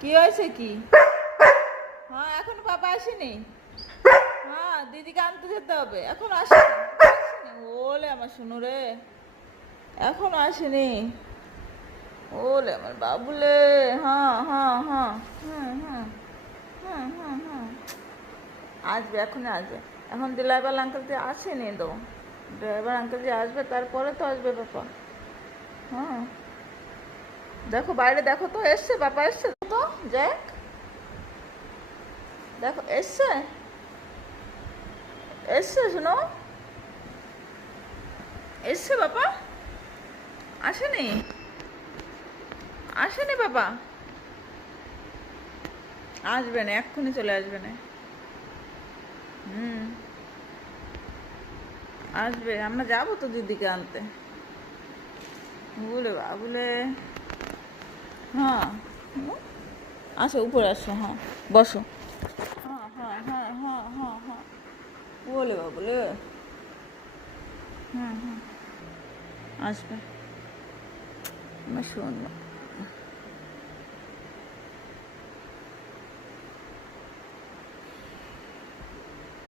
কি হয়েছে কি? হ্যাঁ এখন পাপা আসেনি। হ্যাঁ দিদিকে আনতে যেতে হবে, এখন আসেনি। ওলে আমার শুনু রে, এখনো আসেনি। ওলে আমার বাবুলে। হ্যাঁ হ্যাঁ হ্যাঁ হুম হুম হুম হুম হুম আসবে, এখনই আসবে। এখন ড্রাইভার আঙ্কেল যে আসেনি তো, ড্রাইভার আঙ্কেল যে আসবে তারপরে তো আসবে পাপা। হ্যাঁ দেখো বাইরে, দেখো তো এসছে, পাপা এসছে তো, জ্যাক দেখো এসছে, এসছে শোনো, এসছে বাবা। আসেনি, আসেনি বাবা। আসবে না, এক্ষুনি চলে আসবে না। হুম আসবে, আমরা যাবো তো দিদিকে আনতে। বলে বাবুলে। হ্যাঁ হুম, আসো উপরে আসো, হ্যাঁ বসো। হ্যাঁ হ্যাঁ হ্যাঁ হ্যাঁ হ্যাঁ হ্যাঁ বলে বাবুলে। হুম হুম আসবে, আমার শোনো।